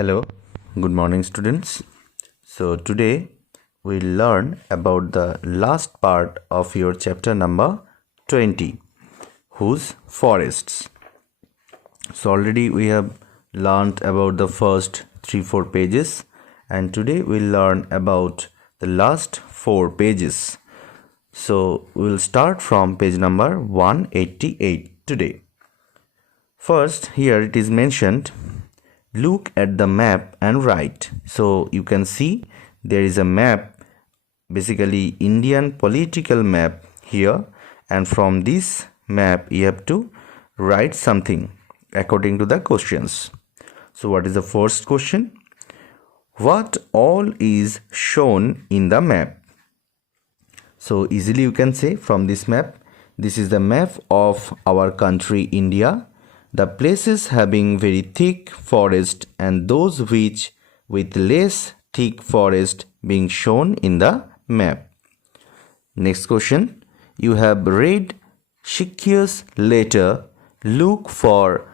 Hello, good morning students. So today we'll learn about the last part of your chapter number 20, whose forests. So already we have learned about the first 3-4 pages, and today we'll learn about the last 4 pages. So we'll start from page number 188 today. First, here it is mentioned, look at the map and write. So you can see there is a map, basically Indian political map here, and from this map you have to write something according to the questions. So what is the first question? What all is shown in the map? So easily you can say from this map, this is the map of our country India. The places having very thick forest and those which with less thick forest being shown in the map. Next question. You have read Shikya's letter. Look for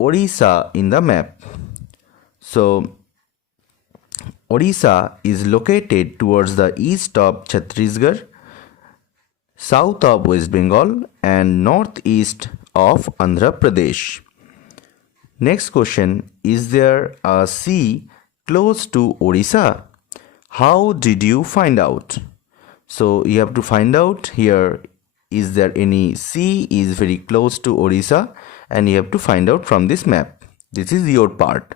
Odisha in the map. So Odisha is located towards the east of Chhattisgarh, south of West Bengal and northeast of Andhra Pradesh. Next question, is there a sea close to Odisha? How did you find out? So you have to find out here, is there any sea is very close to Odisha, and you have to find out from this map. This is your part.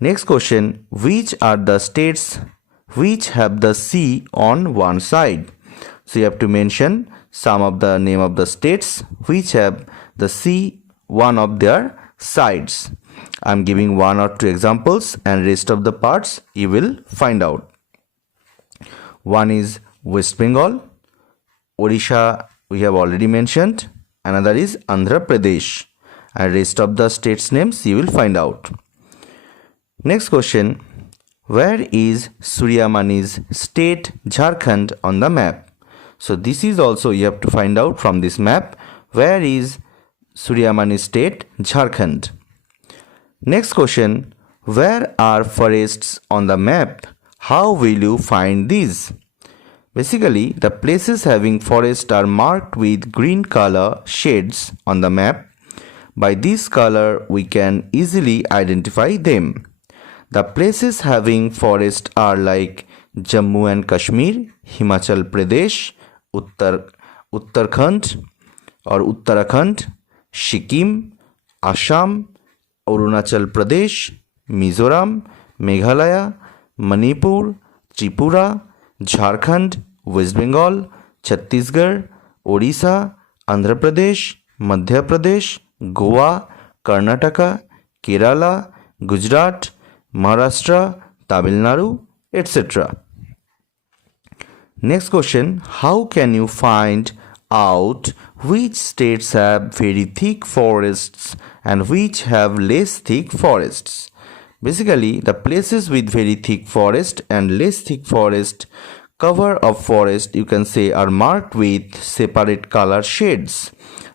Next question, which are the states which have the sea on one side? So you have to mention some of the name of the states which have the sea one of their sides. I am giving 1 or 2 examples and rest of the parts you will find out. One is West Bengal, Odisha we have already mentioned, another is Andhra Pradesh, and rest of the states names you will find out. Next question, where is Suryamani's state Jharkhand on the map? So this is also you have to find out from this map, where is Suryamani state Jharkhand. Next question, where are forests on the map? How will you find these? Basically, the places having forest are marked with green color shades on the map. By this color, we can easily identify them. The places having forest are like Jammu and Kashmir, Himachal Pradesh, Uttarakhand or Uttarakhand, Sikkim, Assam, Arunachal Pradesh, Mizoram, Meghalaya, Manipur, Tripura, Jharkhand, West Bengal, Chhattisgarh, Odisha, Andhra Pradesh, Madhya Pradesh, Goa, Karnataka, Kerala, Gujarat, Maharashtra, Tamil Nadu, etc. Next question, how can you find out which states have very thick forests and which have less thick forests? Basically, the places with very thick forest and less thick forest, cover of forest you can say, are marked with separate color shades.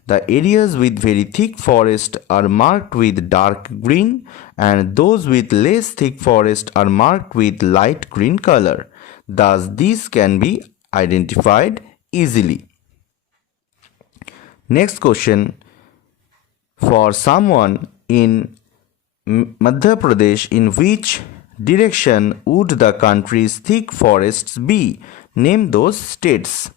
The areas with very thick forest are marked with dark green, and those with less thick forest are marked with light green color. Thus, these can be identified easily. Next question, for someone in Madhya Pradesh, in which direction would the country's thick forests be? Name those states.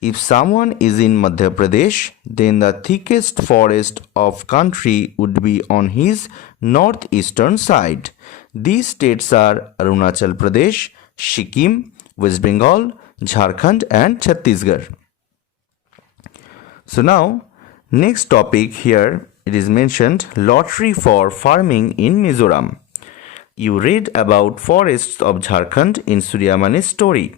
If someone is in Madhya Pradesh, then the thickest forest of country would be on his northeastern side. These states are Arunachal Pradesh, Sikkim, West Bengal, Jharkhand and Chhattisgarh. So now, next topic here, it is mentioned lottery for farming in Mizoram. You read about forests of Jharkhand in Suryamani's story.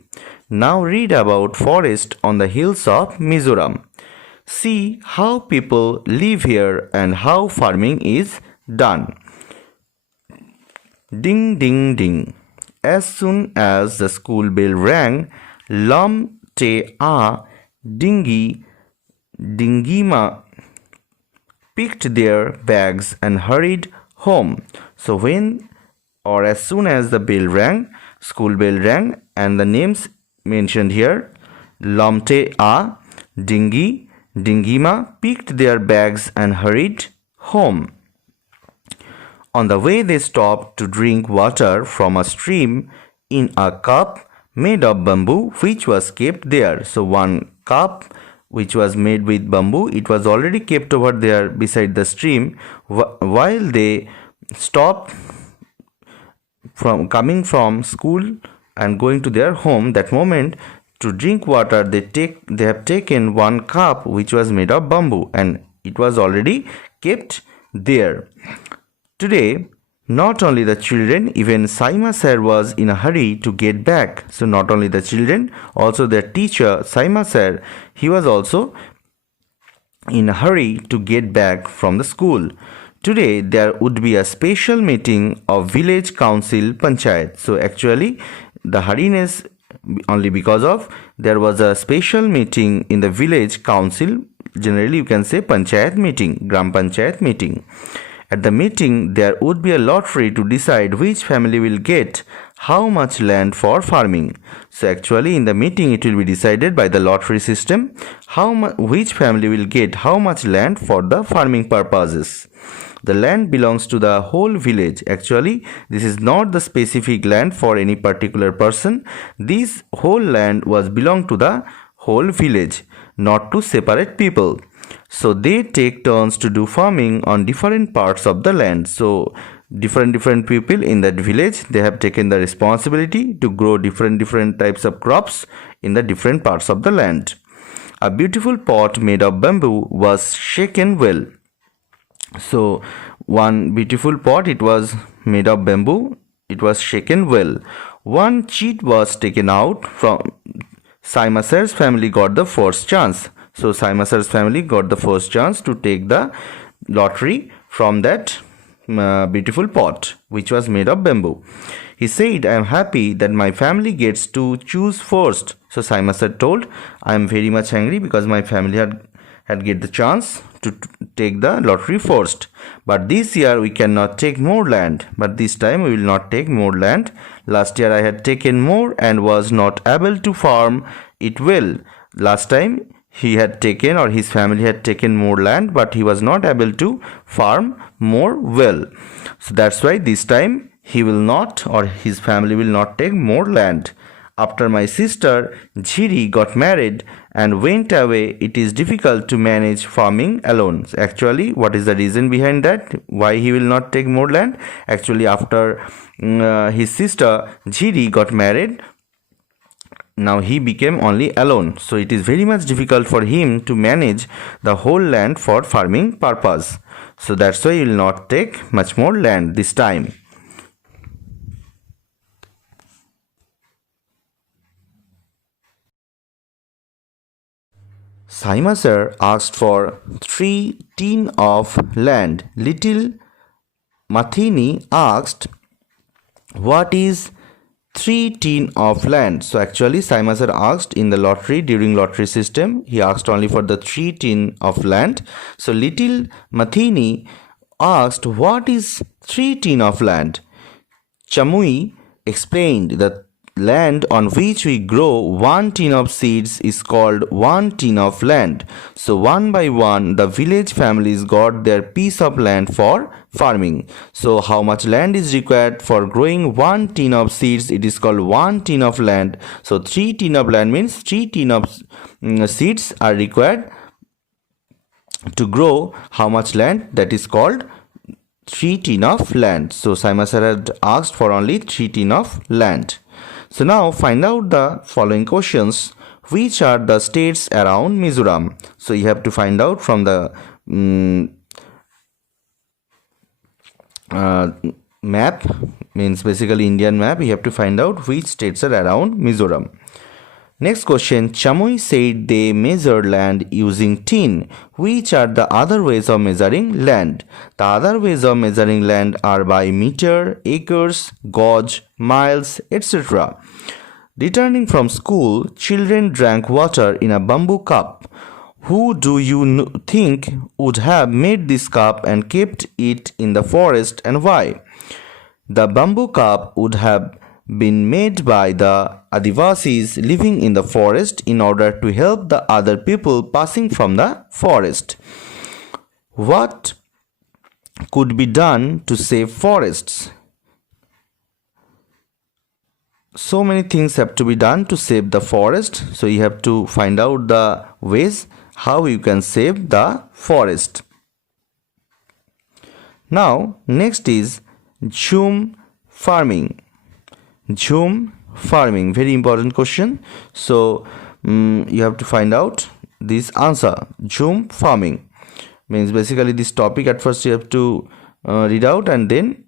Now read about forest on the hills of Mizoram. See how people live here and how farming is done. Ding ding ding. As soon as the school bell rang, Lam Te A Dingima picked their bags and hurried home. So when or as soon as the bell rang, school bell rang, and the names mentioned here, Lomte A, Dingy, Dingima, picked their bags and hurried home. On the way, they stopped to drink water from a stream in a cup made of bamboo, which was kept there. So one cup which was made with bamboo, it was already kept over there beside the stream. While they stopped from coming from school and going to their home, that moment, to drink water, they have taken one cup which was made of bamboo, and it was already kept there. Today, not only the children, even Saima sir was in a hurry to get back. So not only the children, also their teacher Saima sir, he was also in a hurry to get back from the school. Today there would be a special meeting of village council panchayat. So actually the hurriness only because of there was a special meeting in the village council. Generally you can say panchayat meeting, gram panchayat meeting. At the meeting, there would be a lottery to decide which family will get how much land for farming. So actually in the meeting it will be decided by the lottery system which family will get how much land for the farming purposes. The land belongs to the whole village. Actually, this is not the specific land for any particular person. This whole land was belong to the whole village, not to separate people. So they take turns to do farming on different parts of the land. So different people in that village, they have taken the responsibility to grow different types of crops in the different parts of the land. A beautiful pot made of bamboo was shaken well. So one beautiful pot, it was made of bamboo, it was shaken well. One cheat was taken out from Saima sir's family got the first chance. So Saima sir's family got the first chance to take the lottery from that beautiful pot which was made of bamboo. He said, I am happy that my family gets to choose first. So Saima sir told, I am very much angry because my family had get the chance to take the lottery first. But this year we cannot take more land. But this time we will not take more land. Last year I had taken more and was not able to farm it well. Last time he had taken, or his family had taken more land, but he was not able to farm more well. So that's why this time he will not, or his family will not take more land. After my sister Jhiri got married and went away, it is difficult to manage farming alone. So actually, what is the reason behind that? Why he will not take more land? Actually, after his sister Jhiri got married, now he became only alone. So it is very much difficult for him to manage the whole land for farming purpose. So that's why he will not take much more land this time. Saima sir asked for 3 tin of land. Little Mathini asked, what is 3 tin of land? So actually Saima sir asked in the lottery, during lottery system, he asked only for the 3 tin of land. So little Mathini asked, what is 3 tin of land? Chamui explained that land on which we grow 1 tin of seeds is called 1 tin of land. So one by one the village families got their piece of land for farming. So how much land is required for growing 1 tin of seeds? It is called 1 tin of land. So 3 tin of land means 3 tin of seeds are required to grow how much land? That is called 3 tin of land. So Saima sir had asked for only 3 tin of land. So now find out the following questions. Which are the states around Mizoram? So you have to find out from the map, means basically Indian map. You have to find out which states are around Mizoram. Next question, Chamui said they measure land using tin. Which are the other ways of measuring land? The other ways of measuring land are by meter, acres, gauge, miles, etc. Returning from school, children drank water in a bamboo cup. Who do you think would have made this cup and kept it in the forest, and why? The bamboo cup would have been made by the Adivasis living in the forest in order to help the other people passing from the forest. What could be done to save forests? So many things have to be done to save the forest. So you have to find out the ways how you can save the forest. Now, next is Jhoom farming. Jhoom farming, very important question. So you have to find out this answer. Jhoom farming means basically this topic at first you have to read out, and then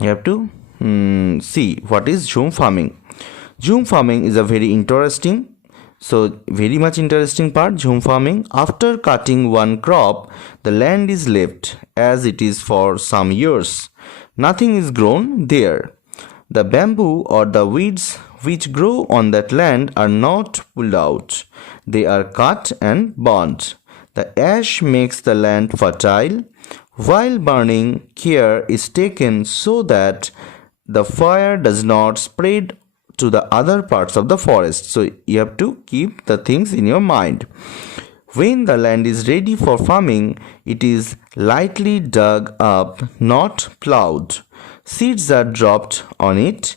you have to see what is Jhoom farming. Jhoom farming is a very interesting, so very much interesting part. Jhoom farming, after cutting one crop, the land is left as it is for some years. Nothing is grown there. The bamboo or the weeds which grow on that land are not pulled out. They are cut and burnt. The ash makes the land fertile. While burning, care is taken so that the fire does not spread to the other parts of the forest. So you have to keep the things in your mind. When the land is ready for farming, it is lightly dug up, not plowed. Seeds are dropped on it.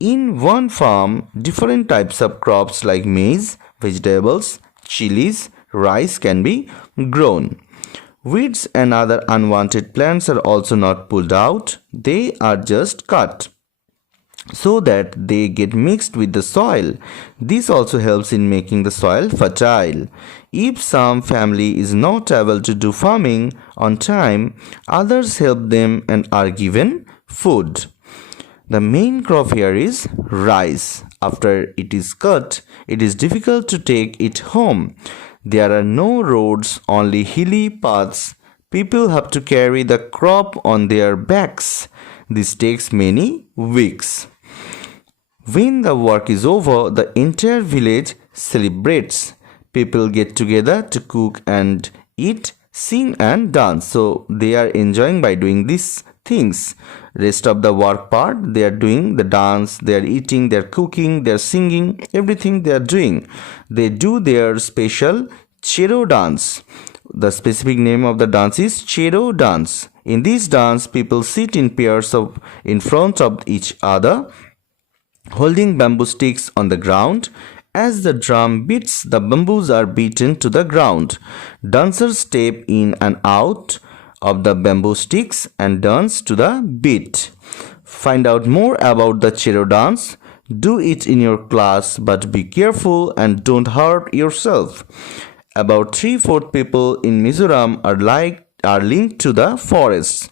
In one farm, different types of crops like maize, vegetables, chilies, rice can be grown. Weeds and other unwanted plants are also not pulled out. They are just cut so that they get mixed with the soil. This also helps in making the soil fertile. If some family is not able to do farming on time, others help them and are given food. The main crop here is rice. After it is cut, it is difficult to take it home. There are no roads, only hilly paths. People have to carry the crop on their backs. This takes many weeks. When the work is over, the entire village celebrates. People get together to cook and eat, sing and dance. So they are enjoying by doing these things. Rest of the work part, they are doing the dance, they are eating, they are cooking, they are singing, everything they are doing. They do their special Shiro Dance. The specific name of the dance is Shiro Dance. In this dance, people sit in pairs in front of each other, holding bamboo sticks on the ground. As the drum beats, the bamboos are beaten to the ground. Dancers step in and out of the bamboo sticks and dance to the beat. Find out more about the Shiro dance. Do it in your class, but be careful and don't hurt yourself. About 3/4 people in Mizoram are linked to the forests.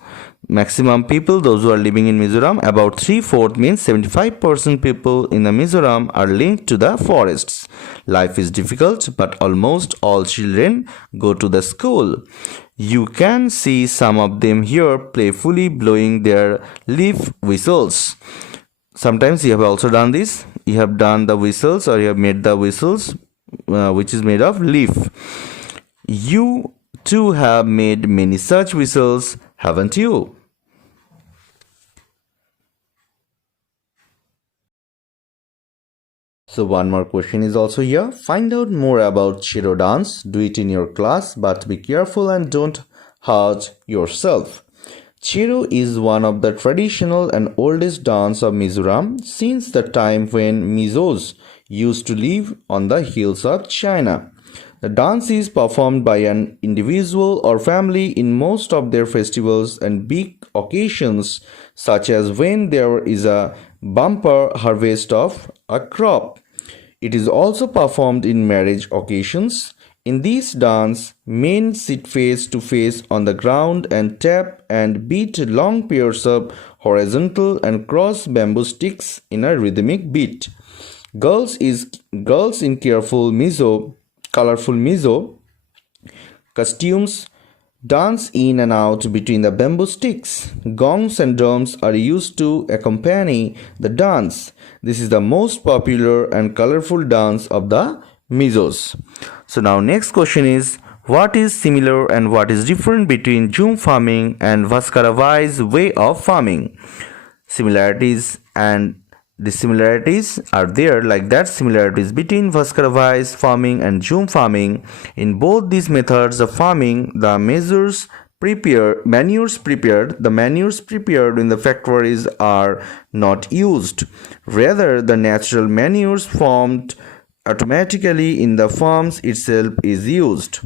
Maximum people, those who are living in Mizoram, about 3/4 means 75% people in the Mizoram are linked to the forests. Life is difficult, but almost all children go to the school. You can see some of them here playfully blowing their leaf whistles. Sometimes you have also done this. You have done the whistles, or you have made the whistles which is made of leaf. You too have made many such whistles, haven't you? So one more question is also here. Find out more about Shiro dance. Do it in your class, but be careful and don't hurt yourself. Shiro is one of the traditional and oldest dance of Mizoram since the time when Mizos used to live on the hills of China. The dance is performed by an individual or family in most of their festivals and big occasions, such as when there is a bumper harvest of a crop. It is also performed in marriage occasions. In this dance, men sit face to face on the ground and tap and beat long pairs of horizontal and cross bamboo sticks in a rhythmic beat. Girls in colorful Mizo costumes dance in and out between the bamboo sticks. Gongs and drums are used to accompany the dance. This is the most popular and colorful dance of the Mizos. So now next question is, What is similar and what is different between Jhoom farming and Vascaraway's way of farming? Similarities and dissimilarities are there, like that similarities between Vascaraway's farming and Jhoom farming. In both these methods of farming, the manures prepared in the factories are not used. Rather, the natural manures formed automatically in the farms itself is used.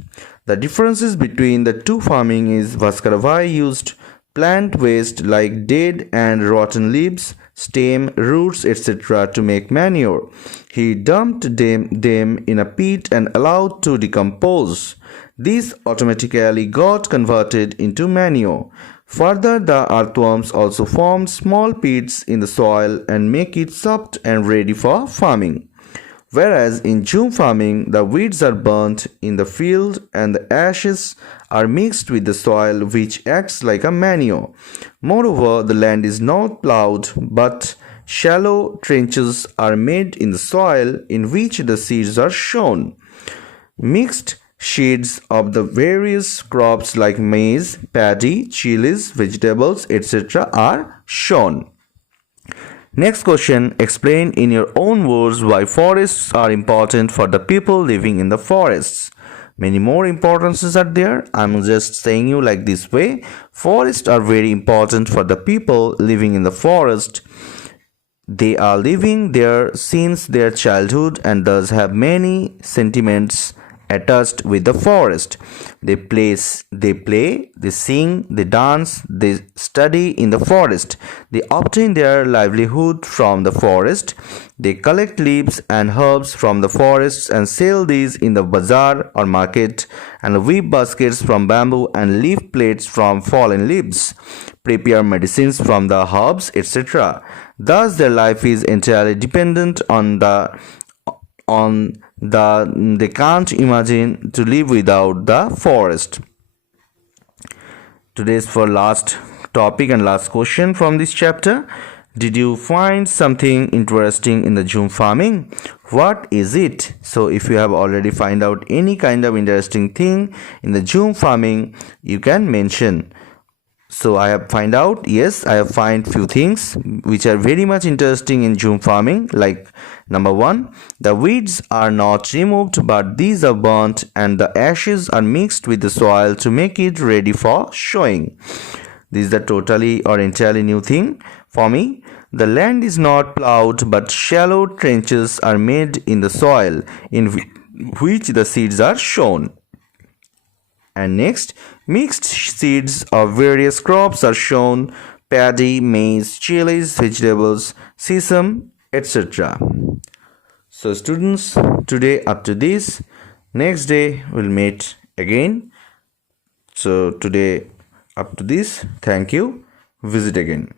The differences between the two farming is Vascaraway used plant waste like dead and rotten leaves, stem, roots, etc. to make manure. He dumped them in a pit and allowed to decompose. These automatically got converted into manure. Further, the earthworms also formed small pits in the soil and make it soft and ready for farming. Whereas in Jhoom farming, the weeds are burnt in the field and the ashes are mixed with the soil, which acts like a manure. Moreover, the land is not plowed, but shallow trenches are made in the soil in which the seeds are sown. Mixed shades of the various crops like maize, paddy, chilies, vegetables, etc. are sown. Next question, explain in your own words why forests are important for the people living in the forests. Many more importances are there. I'm just saying you like this way. Forests are very important for the people living in the forest. They are living there since their childhood and thus have many sentiments attached with the forest. They play, they sing, they dance, they study in the forest. They obtain their livelihood from the forest. They collect leaves and herbs from the forests and sell these in the bazaar or market, and weave baskets from bamboo and leaf plates from fallen leaves, prepare medicines from the herbs, etc. Thus their life is entirely dependent on they can't imagine to live without the forest. Today's for last topic and last question from this chapter. Did you find something interesting in the Jhoom farming? What is it? So if you have already find out any kind of interesting thing in the Jhoom farming, you can mention. So I have find out, yes, I have find few things which are very much interesting in Jhoom farming. Like number 1, the weeds are not removed but these are burnt and the ashes are mixed with the soil to make it ready for sowing. This is the totally or entirely new thing for me. The land is not plowed but shallow trenches are made in the soil in which the seeds are sown. And next, mixed seeds of various crops are shown: paddy, maize, chilies, vegetables, sesame, etc. So students, today up to this. Next day we'll meet again. So today up to this. Thank you. Visit again.